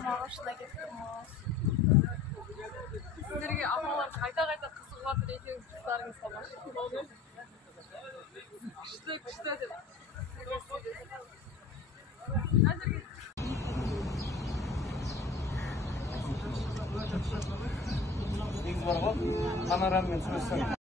Мағышына кеттіңіз. Сіздерге ағалар қайта-қайта қызығып жатыр екен, қыздарыңызға машина болды. Күшті деп. Әзірге. Негіз бар ғой, панорамамен сөзсің.